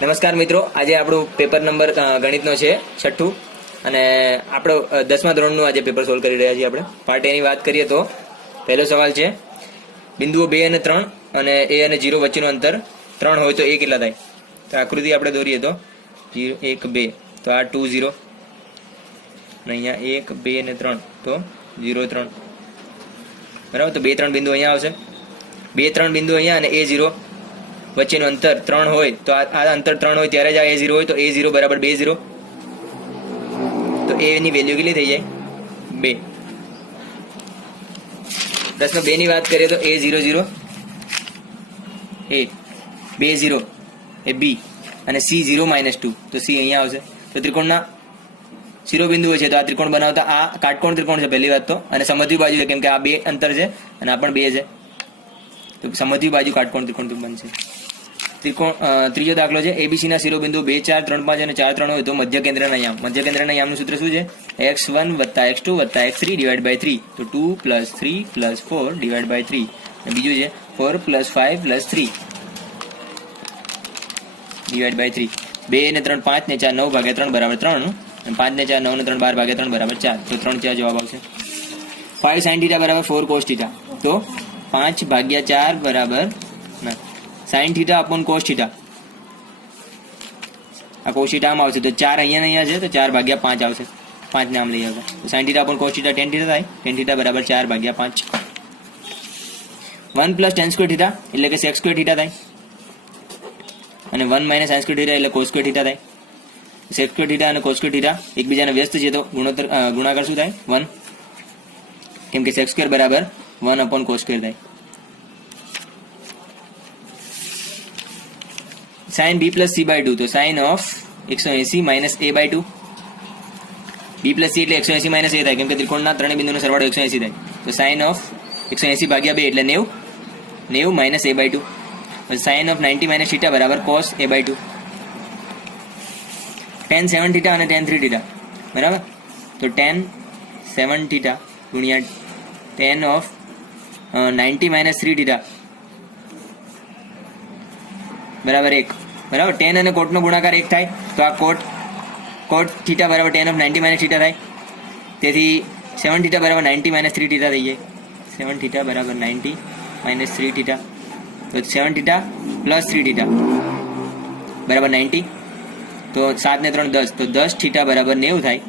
નમસ્કાર મિત્રો, આજે આપણું પેપર નંબર ગણિતનો છે 6ઠ્ઠું અને આપણો 10મા ધોરણનું આજે પેપર સોલ્વ કરી રહ્યા છીએ આપણે. પાર્ટ એની વાત કરીએ તો પહેલો સવાલ છે, બિંદુઓ 2 અને 3 અને a અને 0 વચ્ચેનું અંતર 3 હોય તો a કેટલા થાય? તો આકૃતિ આપણે દોરીએ તો 0 1 2, તો આ 2 0 અને અહીંયા 1 2 અને 3, તો 0 3, બરાબર. તો 2 3 બિંદુ અહીંયા આવશે, 2 3 બિંદુ અહીંયા અને a0 વચ્ચેનું અંતર 3 હોય તો આ અંતર 3 હોય ત્યારે જ આ a0 હોય, તો a0 બરાબર 2 0, તો a ની વેલ્યુ કેટલી થઈ જાય? 2. પ્રશ્ન 2 ની વાત કરીએ તો a0 0 a 2 0 એ b અને c0 -2, તો c અહીંયા આવશે. તો ત્રિકોણના શિરોબિંદુઓ છે, તો આ ત્રિકોણ બનાવતા આ કાટકોણ ત્રિકોણ છે પહેલી વાત તો, અને સમદ્વિ બાજુ છે કેમ કે આ 2 અંતર છે અને આ પણ 2 છે, તો સમદ્વિ બાજુ કાટકોણ ત્રિકોણ બનશે. ત્રીજો દાખલો છે, એબીસી ના શિરોબિંદુ 2 4 3 5 અને 4 3 હોય તો મધ્ય કેન્દ્રના યામ. મધ્ય કેન્દ્રના યામનું સૂત્ર શું છે? x1 + x2 + x3 / 3, તો 2 + 3 + 4 / 3, અને બીજું છે 4 + 5 + 3 / 3. 2 ને 3 5 ને 4 9 / 3 = 3, અને 5 ને 4 9 ને 3 12 / 3 = 4, તો 3 4 જવાબ આવશે. 5 sin θ = 4 cos θ, તો 5 / 4 બરાબર sin θ upon cos θ. આ cos θ આમ આવશે, તો 4 અહીંયા છે, તો 4 / 5 આવશે, 5 ને આમ લઈ આવશે, તો sin θ upon cos θ tan θ થાય, tan θ = 4 / 5. 1 + tan2 θ એટલે કે sec2 θ થાય, અને 1 - sin2 θ એટલે cos2 θ થાય. sec2 θ અને cos2 θ એકબીજાને વ્યસ્ત છે, તો ગુણાકાર શું થાય? 1, કેમ કે sec2 = 1/cos2 થાય. sin b + c/2, તો sin of 180 - a/2. b + c એટલે 180 - a થાય, કેમ કે ત્રિકોણના ત્રણેય બિંદુનો સરવાળો 180 થાય, તો sin of 180 / 2 એટલે 90 - a/2. sin of 90 - θ = cos a/2. tan 7 θ અને tan 3 θ, બરાબર. તો tan 7 θ ગુણ્યા tan of 90 - 3 θ બરાબર 1, બરાબર. tan અને cot નો ગુણાકાર 1 થાય, તો આ cot θ બરાબર tan of 90 - θ થાય, તેથી 7 θ બરાબર 90 - 3 θ થઈ જાય. 7 θ બરાબર 90 - 3 θ, તો 7 θ + 3 θ બરાબર 90, તો 7 ને 3 10, તો 10 θ બરાબર 90 થાય,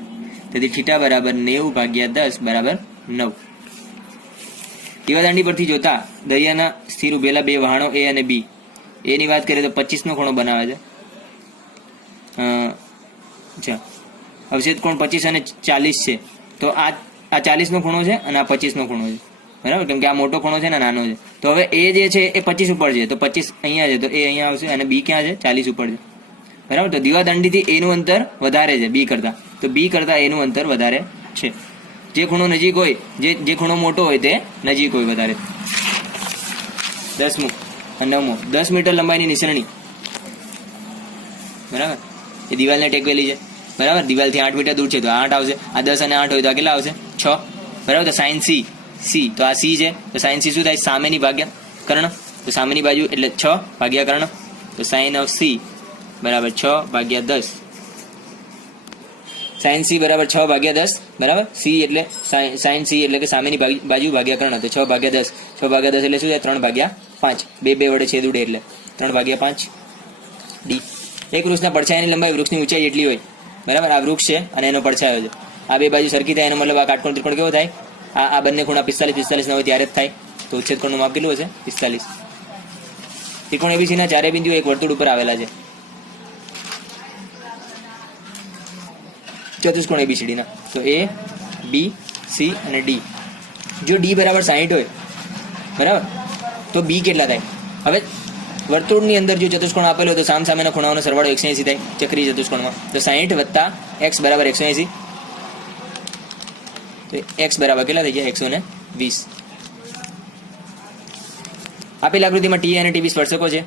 તેથી θ બરાબર 90 / 10 બરાબર 9. દીવાદાંડી પરથી જોતા દરિયાના સ્થિર ઉભેલા બે વહાણો a અને b, a ની વાત કરીએ તો 25 નો ખૂણો બનાવે છે. અવક્ષેપ કોણ 25 અને 40 છે, તો આ 40 નો ખૂણો છે અને આ 25 નો ખૂણો છે, બરાબર, કેમ કે આ મોટો ખૂણો છે ને નાનો છે. તો હવે a જે છે એ 25 ઉપર છે, તો 25 અહીંયા છે, તો a અહીંયા આવશે, અને b ક્યાં છે? 40 ઉપર છે, બરાબર. તો દીવાદંડીથી a નું અંતર વધારે છે b કરતા, તો b કરતા a નું અંતર વધારે છે. જે ખૂણો નજીક હોય, જે ખૂણો મોટો હોય તે નજીક હોય વધારે. 10મું અને 9મું, 10 મીટર લંબાઈની નિસરણી, બરાબર, એ દિવાલને ટેકવેલી છે, બરાબર. દિવાલથી 8 મીટર દૂર છે, તો 8 આવશે. આ 10 અને 8 હોય તો આ કેટલા આવશે? 6, બરાબર. તો sin c, તો આ c છે, તો sin c શું થાય? સામેની ભાગ્યા કર્ણ, તો સામેની બાજુ એટલે 6 ભાગ્યા કર્ણ, તો sin of c બરાબર 6 / 10. sin c બરાબર 6 / 10, બરાબર. c એટલે sin c એટલે કે સામેની બાજુ ભાગ્યા કર્ણ, તો 6 / 10. 6 / 10 એટલે શું થાય? 3/5. 2 વડે છેદ ઉડે એટલે 3/5. d. એક વૃક્ષના પડછાયાની લંબાઈ વૃક્ષની ઊંચાઈ એટલી હોય, બરાબર. આ વૃક્ષ છે અને એનો પડછાયો છે, આ બે બાજુ સરખી થાય, એનો મતલબ આ કાટકોણ ત્રિકોણ કેવો થાય? આ બંને ખૂણા 45 ના હોય ત્યારે જ થાય, તો ઉચ્છેદ કોણનું માપ કેટલું હશે? 45. ત્રિકોણ એબીસી ના ચારે બિંદુઓ એક વર્તુળ ઉપર આવેલા છે. ચતુષ્કોણ ABCD ના, તો A, B, C અને D. જો D બરાબર 60 હોય, બરાબર, તો B કેટલા થાય? હવે વર્તુળની અંદર જો ચતુષ્કોણ આપેલો હોય તો સામેના ખૂણાઓનો સરવાળો 180 થાય ચક્રીય ચતુષ્કોણમાં, તો 60 + x બરાબર 180, તો x બરાબર કેટલા થઈ ગયા? 120. આપેલ આકૃતિમાં TA અને TB સ્પર્શકો છે.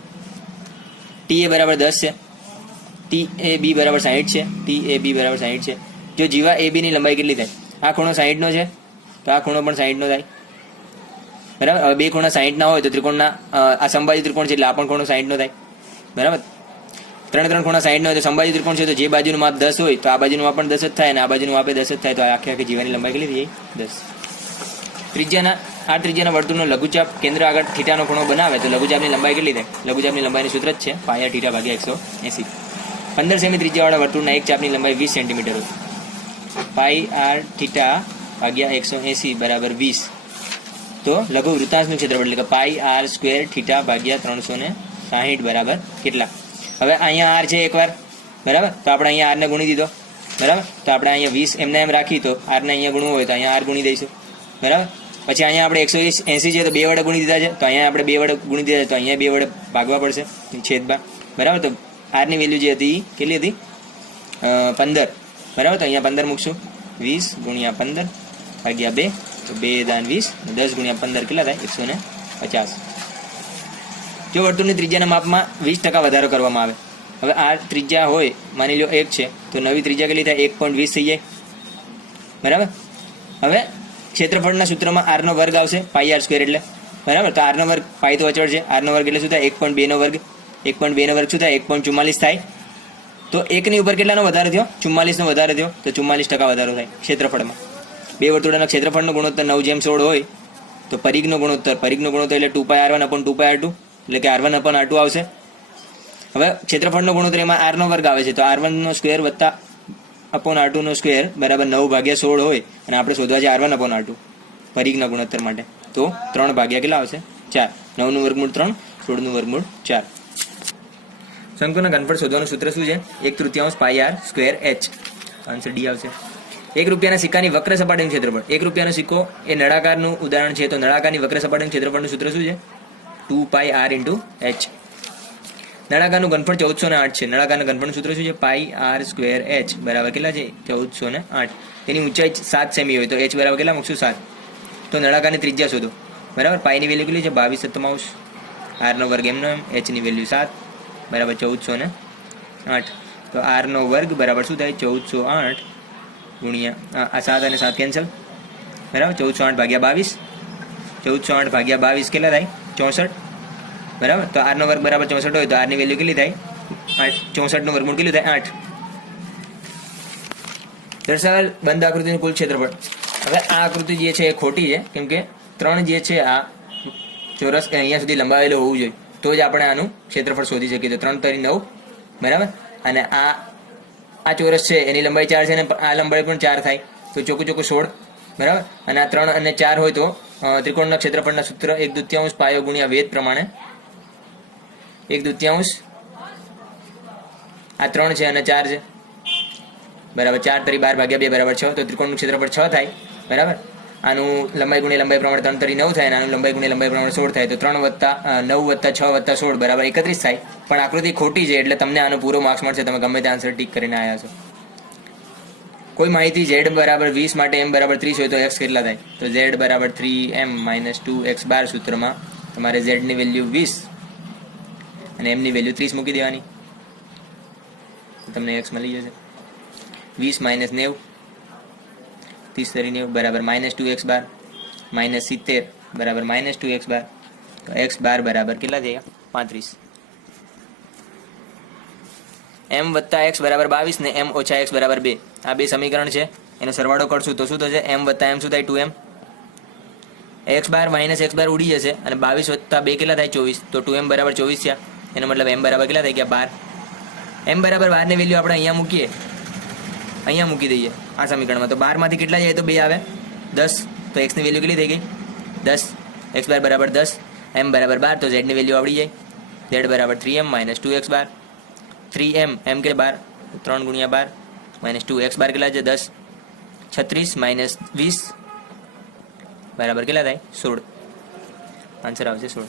TA બરાબર 10 છે, TAB બરાબર 60 છે, TAB બરાબર 60 છે. જો જીવા AB ની લંબાઈ કેટલી થાય? આ ખૂણો 60 નો છે, તો આ ખૂણો પણ 60 નો થાય, બરાબર. હવે બે ખૂણા 60 ના હોય તો ત્રિકોણના આ સમબાજુ ત્રિકોણ છે એટલે આ પણ ખૂણો 60 નો થાય, બરાબર. ત્રણ ખૂણા 60 હોય તો સમબાજુ ત્રિકોણ છે તો જે બાજુનું માપ 10 હોય તો આ બાજુનું માપ પણ 10 જ થાય અને આ બાજુનું માપ 10 જ થાય તો આખી જીવાની લંબાઈ કેટલી થઈ જાય 10. ત્રિજ્યાના વર્તુળનો લઘુચાપ કેન્દ્ર આગળ થીટાનો ખૂણો બનાવે તો લઘુચાપની લંબાઈ કેટલી થાય? લઘુચાપની લંબાઈનું સૂત્ર જ છે પાઈ આર થીટા ભાગ્યા 180. 15 સેમી ત્રિજ્યાવાળા વર્તુળના એક ચાપની લંબાઈ 20 સેન્ટીમીટર હોય. પાઈ આર થીટા ભાગ્યા 180 બરાબર 20. તો લઘુ વૃત્તાંશનું ક્ષેત્રફળ એટલે કે પાઈ આર સ્ક્વેર થીટા ભાગ્યા 360 બરાબર કેટલા? હવે અહીંયા આર છે એકવાર બરાબર, તો આપણે અહીંયા આરને ગુણી દીધો બરાબર, તો આપણે અહીંયા 20 એમને એમ રાખી તો આરને અહીંયા ગુણવું હોય તો અહીંયા આર ગુણી દઈશું બરાબર. પછી અહીંયા આપણે 180 છે તો 2 વડે ગુણી દીધા છે તો અહીંયા આપણે 2 વડે ગુણી દીધા છે તો અહીંયા 2 વડે ભાગવા પડશે છેદમાં બરાબર. તો આરની વેલ્યુ જે હતી કેટલી હતી? 15 બરાબર. તો અહીંયા 15 મૂકશું. 20 ગુણ્યા 15 ભાગ્યા 2 તો 2 દાન 20 10 ગુણ્યા 15 કેટલા થાય? 150. જો વર્તુળની ત્રિજ્યાના માપમાં 20% વધારો કરવામાં આવે, હવે આ ત્રિજ્યા હોય માની લો 1 છે તો નવી ત્રિજ્યા કેટલી થાય? 1.20 થઈ જાય બરાબર. હવે ક્ષેત્રફળના સૂત્રમાં આરનો વર્ગ આવશે પાઈ આર સ્ક્વેર એટલે બરાબર. તો આરનો વર્ગ પાઈ તો અચળ છે, આરનો વર્ગ એટલે શું થાય? 1.2 નો વર્ગ. 1.2 નો વર્ગ શું થાય? 1.44 થાય. તો 1 ની ઉપર કેટલાનો વધારો થયો? 44 નો વધારો થયો તો 44% વધારો થાય ક્ષેત્રફળમાં. બે વર્તુળના ક્ષેત્રફળનો ગુણોત્તર 9:16 હોય તો પરિઘનો ગુણોત્તર એટલે 2πr1/2πr2 એટલે કે r1/r2 આવશે. હવે ક્ષેત્રફળનો ગુણોત્તર એમાં r નો વર્ગ આવે છે તો r1 નો સ્ક્વેર વત્તા r2 નો સ્ક્વેર બરાબર 9/16 હોય અને આપણે શોધવા છે r1/r2 પરિઘના ગુણોત્તર માટે તો 3 ભાગ્યા કેટલા આવશે? 4. 9 નું વર્ગમૂળ 3, 16 નું વર્ગમૂળ 4. શંકુના ઘનફળ શોધવાનું સૂત્ર શું છે? 1/3 pi r square h. Answer D આવશે. 1 રૂપિયાના સિક્કાની વક્ર સપાટીનું ક્ષેત્રફળ. 1 રૂપિયાનો સિક્કો એ નળાકારનું ઉદાહરણ છે તો નળાકારની વક્ર સપાટીનું ક્ષેત્રફળનું સૂત્ર શું છે? 2πr × h. નળાકારનું ઘનફળ 1408 છે. નળાકારના ઘનફળનું સૂત્ર શું છે? પાઈ આર સ્ક્વેર h બરાબર કેટલા છે? 1408. તેની ઊંચાઈ 7 સેમી હોય તો h બરાબર કેટલા મૂકશું? 7. તો નળાકારની ત્રિજ્યા શોધો બરાબર. પાઈની વેલ્યુ કેટલી છે? 22/7. આરનો વર્ગ એમનો એમ, hની વેલ્યુ 7 બરાબર 1408. તો આરનો વર્ગ બરાબર શું થાય? 1408 ગુણ્યા આ 7 અને 7 કેન્સલ બરાબર. 1408 ભાગ્યા 22. 1408 ભાગ્યા 22 કેટલા થાય? 64 બરાબર. તો આરનો વર્ગ બરાબર 64 હોય તો આરની વેલ્યુ કેટલી થાય? 8. 64 નું વર્ગમૂળ કેટલું થાય? 8. દર્શાવેલ બંધ આકૃતિનું કુલ ક્ષેત્રફળ. હવે આ આકૃતિ જે છે એ ખોટી છે કેમ કે 3 જે છે આ ચોરસ અહીંયા સુધી લંબાવેલો હોવું જોઈએ તો જ આપણે આનું ક્ષેત્રફળ શોધી શકીએ. તો 3 તરી 9 બરાબર અને આ ચોરસ છે એની લંબાઈ 4 છે અને આ લંબાઈ પણ 4 થાય તો ચોખ્ખું 16 બરાબર. અને આ 3 અને 4 હોય તો ત્રિકોણના ક્ષેત્રફળના સૂત્ર 1/2 પાયો ગુણ્યા વેધ પ્રમાણે 1/2 આ 3 છે અને 4 છે બરાબર. 4 તરી 12 ભાગ્યા 2 બરાબર 6 તો ત્રિકોણનું ક્ષેત્રફળ 6 થાય બરાબર. આનું લંબાઈ ગુણ્યા લંબાઈ પ્રમાણે 3 તરી 9 થાય અને આનું લંબાઈ ગુણ્યા લંબાઈ પ્રમાણે 16 થાય તો 3 વત્તા 9 વત્તા 6 વત્તા 16 બરાબર 31 થાય. પણ આકૃતિ ખોટી છે એટલે તમને આનો પૂરો માર્ક્સ મળશે. તમે ગમે તે આન્સર ટીક કરીને આવ્યા છો. કોઈ માહિતી z બરાબર 20 માટે m બરાબર 30 હોય તો x કેટલા થાય? તો z બરાબર 3m - 2x બાર સૂત્રમાં તમારે z ની વેલ્યુ 20 અને m ની વેલ્યુ 30 મૂકી દેવાની તમને x મળી જશે. 20 - 90 30 તરી 90 બરાબર -2x બાર -70 બરાબર -2x બાર તો x બાર બરાબર કેટલા થયા? 35. m વત્તા x બરાબર 22 ને m ઓછા x બરાબર 2 આ બે સમીકરણ છે એનો સરવાળો કરશું તો શું થશે? m વત્તા m શું થાય? 2m. x bar minus x બાર ઉડી જશે અને 22 વત્તા 2 કેટલા થાય? 24. તો 2m બરાબર 24 થયા. એનો મતલબ m બરાબર કેટલા થઈ ગયા? 12. m બરાબર 12 ની વેલ્યુ આપણે અહીંયા મૂકીએ, અહીંયા મૂકી દઈએ આ સમીકરણમાં તો 12 માંથી કેટલા જાય તો 2 આવે 10. તો x ની વેલ્યુ કેટલી થઈ ગઈ? 10. x બાર બરાબર 10, m બરાબર 12 તો z ની વેલ્યુ આવડી જાય. z બરાબર 3m - 2x બાર. 3m m કે 12 3 ગુણ્યા 12 - 2x બાર કેટલા છે? 10. 36 - 20 બરાબર કેટલા થાય? 16. આન્સર આવશે 16.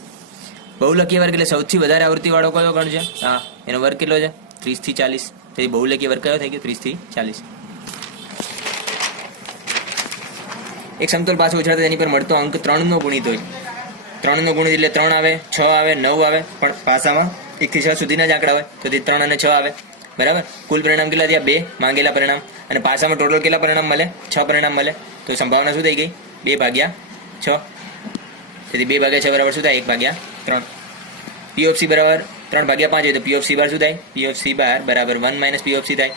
બહુલકીય વર્ગ એટલે સૌથી વધારે આવૃત્તિવાળો કયો ગણ છે? હા, એનો વર્ગ કેટલો છે? 30 થી 40. તેથી બહુલકીય વર્ગ કયો થઈ ગયો? 30 થી 40. એક સમતોલ પાછું ઉછળતા તેની પર મળતો અંક 3 નો ગુણિત હોય. 3 નો ગુણિત એટલે 3 આવે, 6 આવે, 9 આવે, પણ પાસામાં 1 થી 6 સુધીના જ આંકડા હોય તો તે 3 અને 6 આવે બરાબર. કુલ પરિણામ કેટલા થયા? 2 માંગેલા પરિણામ અને પાસામાં ટોટલ કેટલા પરિણામ મળે? 6 પરિણામ મળે. તો સંભાવના શું થઈ ગઈ? 2/6. તેથી 2/6 બરાબર શું થાય? 1/3. P of C બરાબર 3 ભાગ્યા 5 હોય તો પી ઓફ સી બાર શું થાય? પી ઓફ સી બાર બરાબર 1 માઇનસ પી ઓફ સી થાય.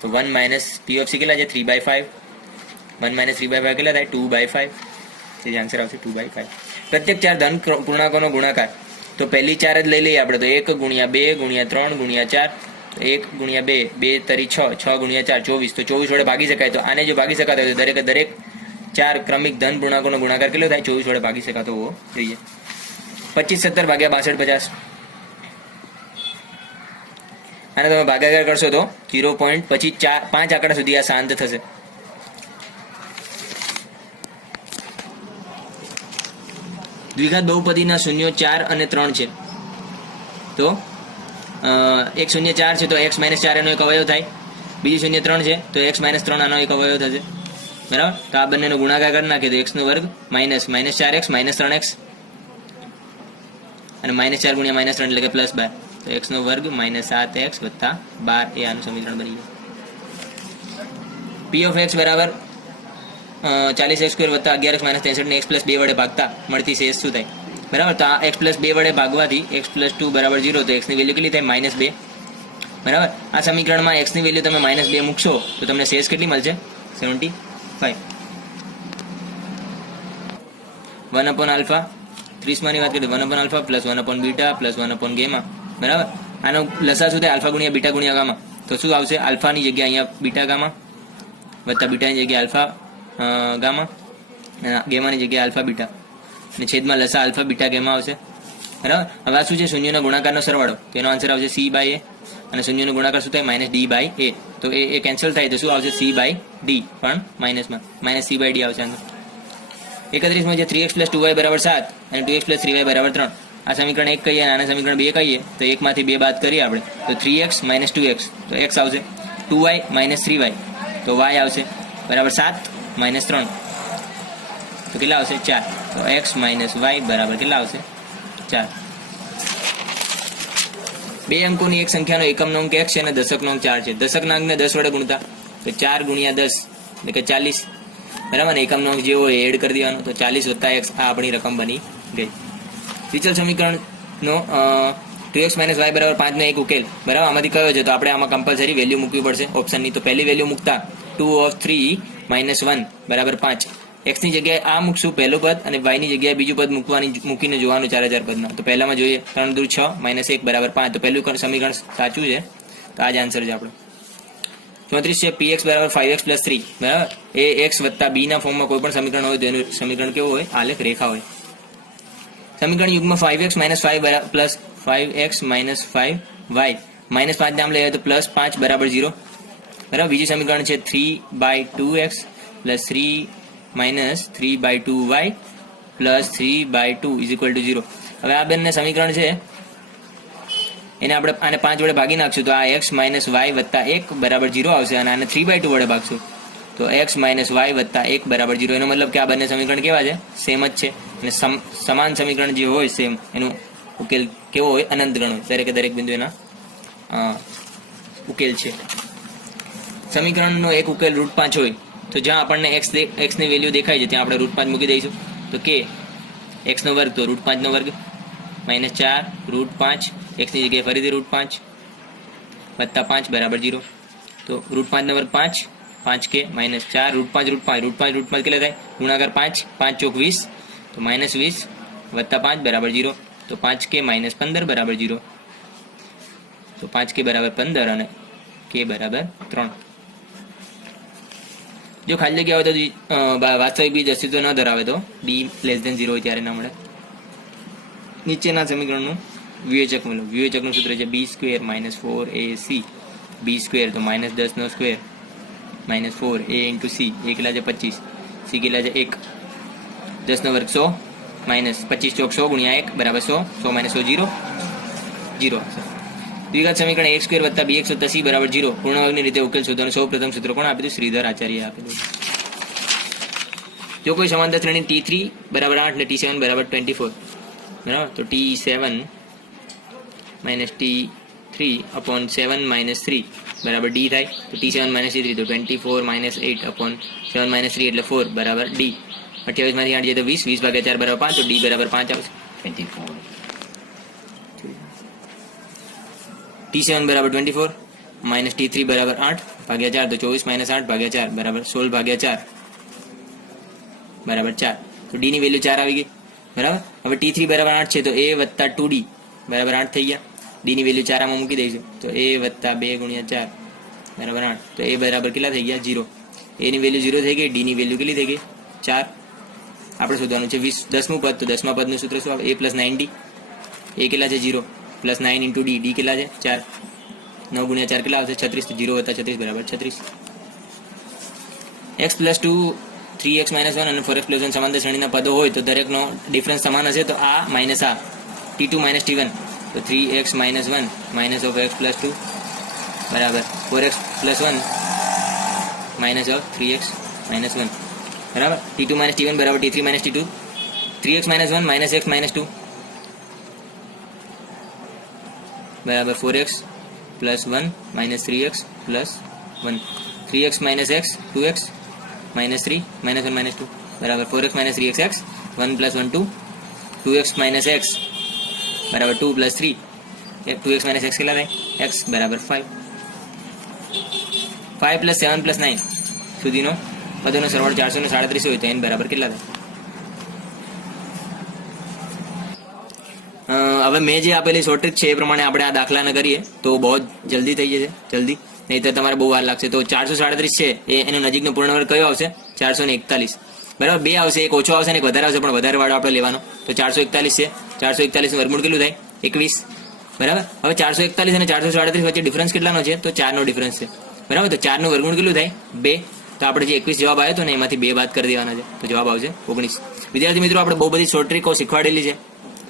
તો 1 માઇનસ પી ઓફ સી કેટલા છે? 3/5. 1 માઇનસ 3/5 કેટલા થાય? 2/5. જે આન્સર આવશે 2/5. પ્રત્યેક 4 ધન પૂર્ણાંકોનો ગુણાકાર. તો પહેલી 4 જ લઈ લઈએ આપણે. તો 1 ગુણ્યા 2 ગુણ્યા 3 ગુણ્યા 4. તો 1 ગુણ્યા 2, 2 તરી 6, 6 ગુણ્યા 4 24. તો 24 વડે ભાગી શકાય. તો આને જો ભાગી શકાતો હોય તો દરેક 4 ક્રમિક ધન પૂર્ણાંકોનો ગુણાકાર કેટલો થાય? 24 વડે ભાગી શકાતો હોવો જોઈએ. 25 17 ભાગ્યા 62 50. આને તમે ભાગાકાર કરશો તો 0. પછી 5 આંકડા સુધી આ શાંત થશે. દ્વિઘાત બહુપદીના શૂન્યો 4 અને 3 છે. તો એક શૂન્ય 4 છે તો x - 4 એનો એક અવયવ થાય. બીજી શૂન્ય 3 છે તો x - 3 આનો એક અવયવ થશે. બરાબર. તો આ બંનેનો ગુણાકાર કરી નાખીએ તો x² માઇનસ -4x - 3x અને -4 ગુણ્યા -3 એટલે કે +12. તો x² -7x + 12 એ આનું સમીકરણ બની ગયું. p of x બરાબર 40x² + 11x - 63 ને x + 2 વડે ભાગતા મળતી શેષ શું થાય? બરાબર. તો આ x + 2 વડે ભાગવાથી x + 2 = 0. તો x ની વેલ્યુ કેટલી થાય? -2. બરાબર. આ સમીકરણમાં x ની વેલ્યુ તમે -2 મૂકશો તો તમને શેષ કેટલી મળશે? 75. 1/α 30 માની વાત કરીએ 1/α + 1/β + 1/γ. બરાબર. આનો લસા શું થાય? આલ્ફા ગુણ્યા બીટા ગુણ્યા ગામા. તો શું આવશે? આલ્ફાની જગ્યાએ અહીંયા બીટા ગામા વત્તા બીટાની જગ્યાએ આલ્ફા ગામા અને ગેમાની જગ્યાએ આલ્ફા બીટા અને છેદમાં લસા આલ્ફા બીટા ગેમા આવશે. બરાબર. હવે આ શું છે? શૂન્યના ગુણાકારનો સરવાળો. તેનો આન્સર આવશે c/a અને શૂન્યનો ગુણાકાર શું થાય? -d/a. તો એ કેન્સલ થાય તો શું આવશે? c/d પણ માઇનસમાં -c/d આવશે આન્સર. 31 માં જે 3x + 2y = 7 અને 2x + 3y = 3. આ સમીકરણ 1 કહીએ અને આને સમીકરણ 2 કહીએ તો 1 માંથી 2 બાદ કરીએ આપણે તો 3x - 2x તો x આવશે. 2y - 3y તો y આવશે બરાબર 7 - 3 તો કેટલા આવશે? 4. તો x - y બરાબર કેટલા આવશે? 4. બે અંકોની એક સંખ્યાનો એકમનો અંક x છે અને દશકનો અંક 4 છે. દશકના અંકને 10 વડે ગુણતા તો 4 × 10 એટલે કે 40. બરાબર ને? એકમનો અંક જે હોય એડ કરી દેવાનો તો 40 + x આ આપણી રકમ બની ગઈ. વિચલ સમીકરણનો 2x - y = 5 નો એક ઉકેલ. બરાબર. આમાંથી કયો છે? તો આપણે આમાં કમ્પલસરી વેલ્યુ મૂકવી પડશે ઓપ્શનની. તો પહેલી વેલ્યુ મૂકતા 2/3 - 1 = 5. x ની જગ્યાએ આ મૂકશું પહેલું પદ અને y ની જગ્યાએ બીજું પદ મૂકીને જોવાનું 4000 પદના. તો પહેલામાં જોઈએ 3 × 6 - 1 = 5. તો પહેલું સમીકરણ સાચું છે. તો આ જ આન્સર છે આપણો. 34 છે px = 5x + 3. બરાબર. એ x + b ના ફોર્મમાં કોઈ પણ સમીકરણ હોય તો એનું સમીકરણ કેવું હોય? આલેખ રેખા હોય. સમીકરણ યુગ્મ 5x - 5 + 5x - 5y -5 નામ લઈએ તો +5 = 0. બરાબર. બીજું સમીકરણ છે 3/2x + 3 - 3/2y + 3/2 = 0. હવે આ બંને સમીકરણ છે એને આપણે આને 5 વડે ભાગી નાખશું તો આ x - y + 1 = 0 આવશે અને આને 3/2 વડે ભાગશું તો x - y + 1 = 0. એનો મતલબ કે આ બંને સમીકરણ કેવા છે? સેમ જ છે. અને સમાન સમીકરણ જે હોય સેમ એનો ઉકેલ કેવો હોય? અનંત ગણ હોય. દરેક બિંદુ એના ઉકેલ છે. સમીકરણનો એક ઉકેલ √5 હોય તો જ્યાં આપણને x ની વેલ્યુ દેખાય છે ત્યાં આપણે √5 મૂકી દઈશું. તો k x² તો √5² -4 √5 x ની જગ્યાએ ફરીથી √5 વત્તા 5 = 0. તો √5² 5 5k -4 √5 કેટલા થાય? ગુણાકાર 5 5 ચોક 20 તો -20 વત્તા 5 = 0. તો 5k - 15 = 0. તો 5k = 15 અને k = 3. જો ખાલી જગ્યા હોય તો વાસ્તવિક બીજ અસ્તિત્વ ન ધરાવે તો d <0 હોય ત્યારે ના મળે. નીચેના સમીકરણનું વિવેચક મળ્યું. વિવેચકનું સૂત્ર છે b² - 4ac b² તો -10² -4a × c. a કેટલા છે? 25. c કેટલા છે? 1. 10² 100 -25 ચોક 100 × 1 = 100. 100 - 100 0 0. દ્વિઘાત સમીકરણ x² + bx + c = 0. પૂર્ણવર્ગની રીતે ઉકેલ શોધવાનું સૌ પ્રથમ સૂત્ર કોણ આપેલું? શ્રીધર આચાર્ય આપેલું. જો કોઈ સમાંતર શ્રેણી T3 = 8 અને T7 = 24. બરાબર. તો T7 - T3/7 - 3 = d થાય. તો T7 - T3 તો 24 - 8/7 - 3 એટલે 4 = d. 28 માંથી 8 જાય તો 20 20/4 = 5 તો d = 5 આવશે. 24 T7 બરાબર 24 માઇનસ T3 બરાબર 8 ભાગ્યા 4, તો 24 માઇનસ 8 ભાગ્યા 4 બરાબર 16 ભાગ્યા 4 બરાબર 4. તો D ની વેલ્યુ 4 આવી ગઈ, બરાબર. હવે T3 બરાબર 8 છે, તો A વત્તા 2D બરાબર 8 થઈ ગયા. D ની વેલ્યુ 4 આમાં મૂકી દઈશું, તો A વત્તા 2 ગુણ્યા 4 બરાબર 8. તો A બરાબર કેટલા થઈ ગયા? 0. A ની વેલ્યુ 0 થઈ ગઈ, D ની વેલ્યુ કેટલી થઈ ગઈ? 4. આપણે શોધવાનું છે 10મું પદ, તો 10મા પદનું સૂત્ર શું આવે? A plus 9D. A કેટલા છે? 0 પ્લસ 9 ઇન્ટુ D. D કેટલા છે? 4. 9 ગુણ્યા 4 કેટલા આવશે? 36. તો 0 વત્તા 36 બરાબર 36. x પ્લસ 2 3x માઇનસ 1 અને 4x પ્લસ 1 સમાંતર શ્રેણીના પદો હોય તો દરેકનો ડિફરન્સ સમાન હશે, તો આ માઇનસ આ T2 માઇનસ T1, તો 3x minus 1 minus of x plus 2 બરાબર 4x plus 1 minus of 3x minus 1 બરાબર. T2 માઇનસ T1 બરાબર T3 minus T2, 3x minus 1 minus x minus 2 બરાબર 4x plus 1 minus 3x plus 1, 3x minus x 2x minus 3 minus 1 minus 2 બરાબર 4x minus 3x x 1 plus 1 2, 2x minus x બરાબર 2 plus 3, 2x minus x કેટલા થાય? x બરાબર 5. 5 plus 7 plus 9 સુધીનો પદોનો સરવાળો 437 હોય તો n બરાબર કેટલા થાય? હવે મેં જે આપેલી શોર્ટ ટ્રિક છે એ પ્રમાણે આપણે આ દાખલાને કરીએ તો બહુ જલ્દી થઈ જશે, જલ્દી, નહીં તો તમારે બહુ વાર લાગશે. તો 437 છે એ એનો નજીકનો પૂર્ણ વર્ગ કયો આવશે? 441 બરાબર. 2 આવશે, એક ઓછો આવશે ને એક વધારે આવશે, પણ વધારે વાળો આપણે લેવાનો. તો 441 છે, 441 નું વર્ગમૂળ કેટલું થાય? 21 બરાબર. હવે 441 અને 437 વચ્ચે ડિફરન્સ કેટલાનો છે? તો 4 નો ડિફરન્સ છે બરાબર. તો 4 નું વર્ગમૂળ કેટલું થાય? 2. તો આપણે જે 21 જવાબ આવ્યો હતો ને એમાંથી 2 બાદ કરી દેવાના છે, તો જવાબ આવશે 19. વિદ્યાર્થી મિત્રો, આપણે બહુ બધી શોર્ટ ટ્રીકો શીખવાડેલી છે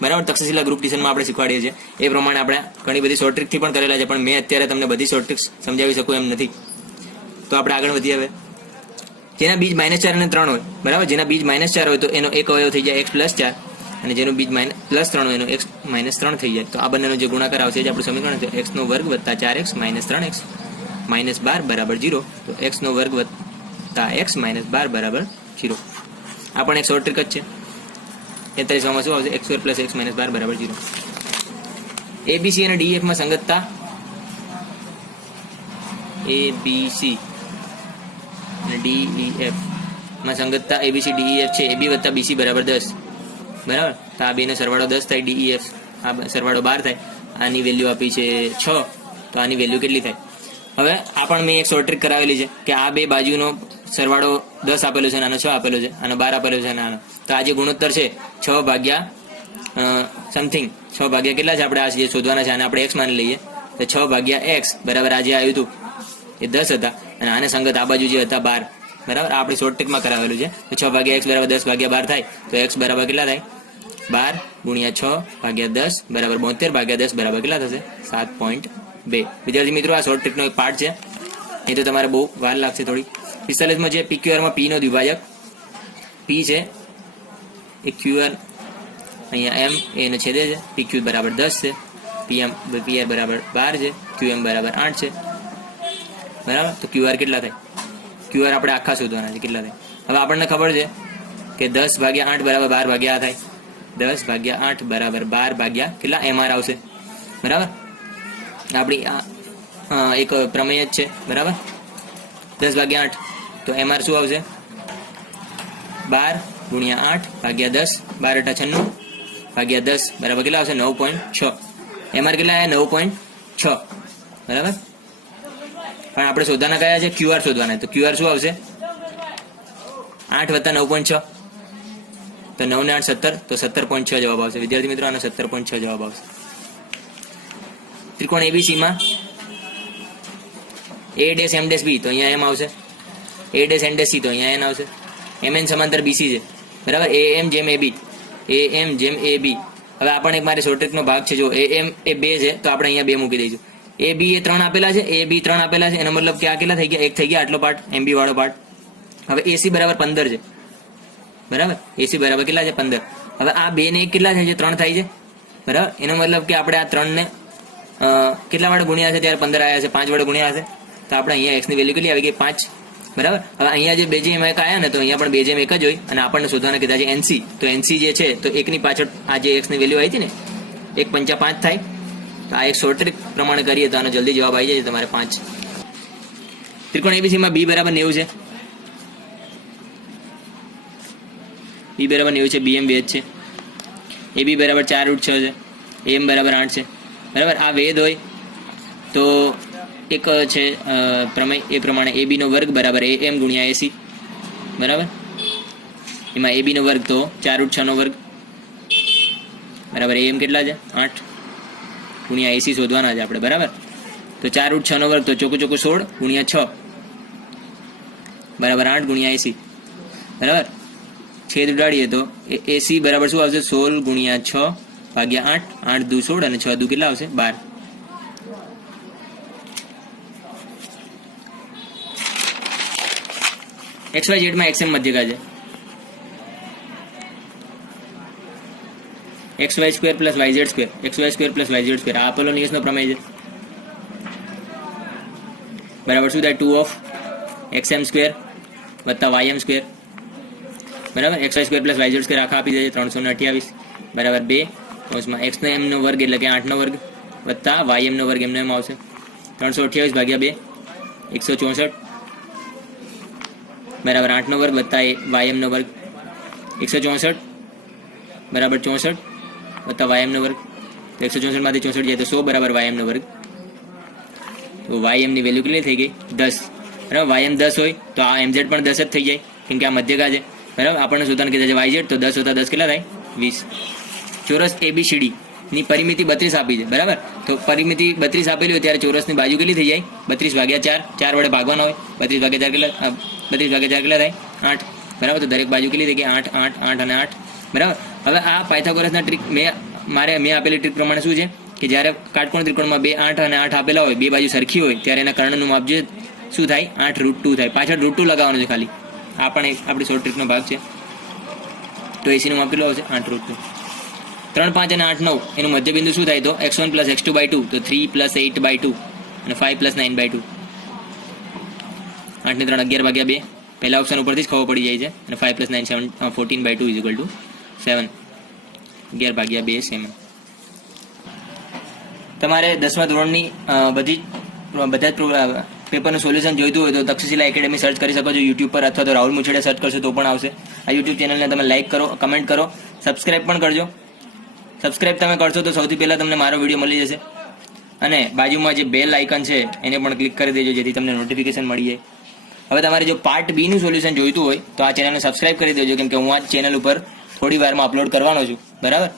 બરાબર. તક્ષશિલા ગ્રુપ ટ્યુશનમાં આપણે શીખવાડીએ છીએ એ પ્રમાણે આપણે ઘણી બધી શોર્ટ ટ્રીકથી પણ કરેલા છે, પણ મેં અત્યારે તમને બધી શોર્ટ ટ્રીક્સ સમજાવી શકું એમ નથી. તો આપણે આગળ વધીએ. હવે જેના બીજ -4 અને 3 હોય બરાબર, જેના બીજ -4 હોય તો એનો એક અવયવ થઈ જાય x પ્લસ 4, અને જેનું બીજ +3 હોય એનો x -3 થઈ જાય. તો આ બંનેનો જે ગુણાકાર આવશે જે આપણું સમીકરણ છે x નો વર્ગ વત્તા 4x માઇનસ 3x માઇનસ 12 બરાબર 0. તો x નો વર્ગ વત્તા x માઇનસ 12 બરાબર 0. આ પણ એક શોર્ટ ટ્રીક જ છે. 43 માં શું આવશે? x² પ્લસ x માઇનસ 12 બરાબર 0. ABC અને DEF માં સંગતતા ABC અને DEF માં સંગતતા ABC DEF છે AB વત્તા BC બરાબર 10 બરાબર. તો આ બેનો સરવાળો 10 થાય, DEF આ સરવાળો 12 થાય. આની વેલ્યુ આપી છે 6, તો આની વેલ્યુ કેટલી થાય? હવે આ પણ મેં એક શોર્ટ ટ્રીક કરાવેલી છે કે આ બે બાજુનો સરવાળો 10 આપેલો છે અને આનો 6 આપેલો છે, આનો 12 આપેલો છે અને આનો. તો આ જે ગુણોત્તર છે 6 ભાગ્યા સમથિંગ 6 ભાગ્યા કેટલા છે આપણે આ જે શોધવાના છે, આને આપણે x માની લઈએ. તો 6 ભાગ્યા x બરાબર આ જે આવ્યું હતું એ 10 હતા, અને આને સંગત આ બાજુ જે હતા 12 બરાબર. આ આપણી શોર્ટ ટ્રીકમાં કરાવેલું છે. તો 6 ભાગ્યા x બરાબર 10 ભાગ્યા 12 થાય, તો x બરાબર કેટલા થાય? 12 ગુણ્યા 6 ભાગ્યા 10 બરાબર 72 ભાગ્યા 10 બરાબર કેટલા થશે? 7.2. વિદ્યાર્થી મિત્રો, આ શોર્ટ ટ્રીકનો એક પાર્ટ છે, એ તો તમારે બહુ વાર લાગશે થોડી. 45 માં જે PQR માં P નો દ્વિભાજક P છે એ QR અહીંયા M એને છેદે છે, PQ બરાબર 10 છે, PR બરાબર 12 છે, QM બરાબર 8 છે બરાબર. તો QR કેટલા થાય? QR આપણે આખા શોધવાના છે, કેટલા થાય? હવે આપણને ખબર છે કે 10 ભાગ્યા 8 બરાબર 12 ભાગ્યા આ થાય. 10 ભાગ્યા 8 બરાબર 12 ભાગ્યા કેટલા? MR આવશે બરાબર. આપણી એક પ્રમેય જ છે બરાબર. 10 ભાગ્યા 8 તો MR શું આવશે? 12 ગુણ્યા 8 ભાગ્યા 10, 12 × 96 ભાગ્યા 10 બરાબર કેટલા આવશે? 9.6. MR કેટલા આવ્યા? 9.6 બરાબર. પણ આપણે શોધવાના કયા છે? QR શોધવાના. તો QR શું આવશે? 8 વત્તા 9.6, તો 9 ને 8 17, તો 17.6 જવાબ આવશે. વિદ્યાર્થી મિત્રો, આનો 17.6 જવાબ આવશે. ત્રિકોણ ABC માં A', M', B તો અહીંયા M આવશે, A', N', C તો અહીંયા N આવશે. MN સમાંતર BC છે બરાબર. AM જેમ AB, AM જેમ AB. હવે આ પણ એક મારી શોર્ટ ટ્રીકનો ભાગ છે. જો AM એ 2 છે તો આપણે અહીંયા 2 મૂકી દઈશું. AB એ 3 આપેલા છે, AB 3 આપેલા છે, એનો મતલબ કે આ કેટલા થઈ ગયા? 1 થઈ ગયા આટલો પાર્ટ, MB વાળો પાર્ટ. હવે AC બરાબર 15 છે બરાબર. AC બરાબર કેટલા છે? 15. હવે આ 2 ને 1 કેટલા છે? 3 થાય છે બરાબર. એનો મતલબ કે આપણે આ 3 ને કેટલા વડે ગુણ્યા છે ત્યારે 15 આવ્યા છે? 5 વડે ગુણ્યા હશે. તો આપણે અહીંયા x ની વેલ્યુ કેટલી આવી ગઈ? 5 બરાબર. હવે અહીંયા જે 2 જેમ 1 આવ્યા ને, તો અહીંયા પણ 2 જેમ 1 જ હોય, અને આપણને શોધવાના કીધા છે NC. તો NC જે છે તો 1 ની પાછળ આ જે x ની વેલ્યુ આવી હતી ને 1 × 5 થાય તો આ એક શોર્ટ ટ્રીક પ્રમાણે કરીએ તો આનો જલ્દી જવાબ આવી જાય તમારે 5. ત્રિકોણ એબીસીમાં બી બરાબર 90 છે, બી બરાબર 90 છે, બીએમ વેદ છે, એબી બરાબર 4√6 છે, એમ બરાબર 8 છે. બરાબર, આ વેદ હોય તો એક છે પ્રમેય એ પ્રમાણે એબી નો વર્ગ બરાબર એમ ગુણ્યા એસી. બરાબર, એમાં એબી નો વર્ગ તો 4√6 નો વર્ગ બરાબર એમ કેટલા છે 8 ગુણ્યા એસી શોધવાના છે આપણે. બરાબર, તો 4√6 નો વર્ગ તો ચોખ્ખું 16 ગુણ્યા 6 બરાબર 8 ગુણ્યા એસી. બરાબર, છેદ ઉડાડીએ તો એસી બરાબર શું આવશે 16 ગુણ્યા 6 ભાગ્યા 8, 8 દુ 16 અને 6 દુ કેટલા આવશે 12. XYZ માં XM મધ્યકા છે, XY square plus YZ square, XY square plus YZ square આ અપોલોનિયસ નો પ્રમેય છે. બરાબર, શું થાય 2 ઓફ XM સ્ક્વેર વત્તા YM સ્ક્વેર. બરાબર, XY square plus YZ square આખા આપી દે છે 328 બરાબર 2 કૌંસમાં x નો m નો વર્ગ એટલે કે 8 નો વર્ગ વત્તા ym નો વર્ગ એમનો એમ આવશે 328 ભાગ્યા 2 164 બરાબર 8 નો વર્ગ વત્તા ym નો વર્ગ 164 બરાબર 64 વત્તા ym નો વર્ગ. 164 માંથી 64 જાય તો 100 બરાબર ym નો વર્ગ. તો ym ની વેલ્યુ કેટલી થઈ ગઈ 10. બરાબર, ym 10 હોય તો આ mz પણ 10 જ થઈ જાય કેમ કે આ મધ્યકા છે. બરાબર, આપણને શોધવાનું કીધા છે yz તો 10 વત્તા 10 કેટલા થાય 20. ચોરસ ABCD ની પરિમિતિ 32 આપી છે. બરાબર, તો પરિમિતિ 32 આપેલી હોય ત્યારે ચોરસની બાજુ કેટલી થઈ જાય 32 ભાગ્યા 4, 4 વડે ભાગવાના હોય 32 ભાગ્યા 4 કેટલા 32 ભાગ્યા 4 કેટલા થાય 8. બરાબર, તો દરેક બાજુ કેટલી થઈ ગઈ 8 8 8 અને 8. બરાબર, હવે આ પાયથાગોરસના ટ્રીક મેં આપેલી ટ્રીક પ્રમાણે શું છે કે જ્યારે કાટકોણ ત્રિકોણમાં 2 8 અને 8 આપેલા હોય, બે બાજુ સરખી હોય ત્યારે એના કર્ણનું માપ જે શું થાય 8√2 થાય. પાછળ √2 લગાવવાનું છે ખાલી. આ પણ એક આપણી શોર્ટ ટ્રીકનો ભાગ છે. તો એસી નું માપ કેટલું આવશે 8√2. 3 5 અને 8 9 એનું મધ્યબિંદુ શું થાય તો x1 + x2/2 તો 3 + 8/2 અને 5 + 9/2. 8 ને 3 11/2 પહેલા ઓપ્શન ઉપરથી જ ખબર પડી જાય છે અને 5 + 9 7 14/2 = 7 11/2 સેમ. તમારે 10મા ધોરણની બધા જ પેપરનું સોલ્યુશન જોઈતું હોય તો તક્ષશિલા એકેડેમી સર્ચ કરી શકો છો યુટ્યુબ પર, અથવા તો રાહુલ મુછેડે સર્ચ કરશો તો પણ આવશે. આ યુટ્યુબ ચેનલને તમે લાઈક કરો, કમેન્ટ કરો, સબસ્ક્રાઈબ પણ કરજો. સબસ્ક્રાઈબ તમે કરશો તો સૌથી પહેલાં તમને મારો વિડીયો મળી જશે અને બાજુમાં જે બેલ આઇકન છે એને પણ ક્લિક કરી દેજો જેથી તમને નોટિફિકેશન મળી જાય. હવે તમારે જો પાર્ટ બી નું સોલ્યુશન જોઈતું હોય તો આ ચેનલને સબસ્ક્રાઈબ કરી દેજો કેમ કે હું આ ચેનલ ઉપર થોડી વારમાં અપલોડ કરવાનો છું. બરાબર.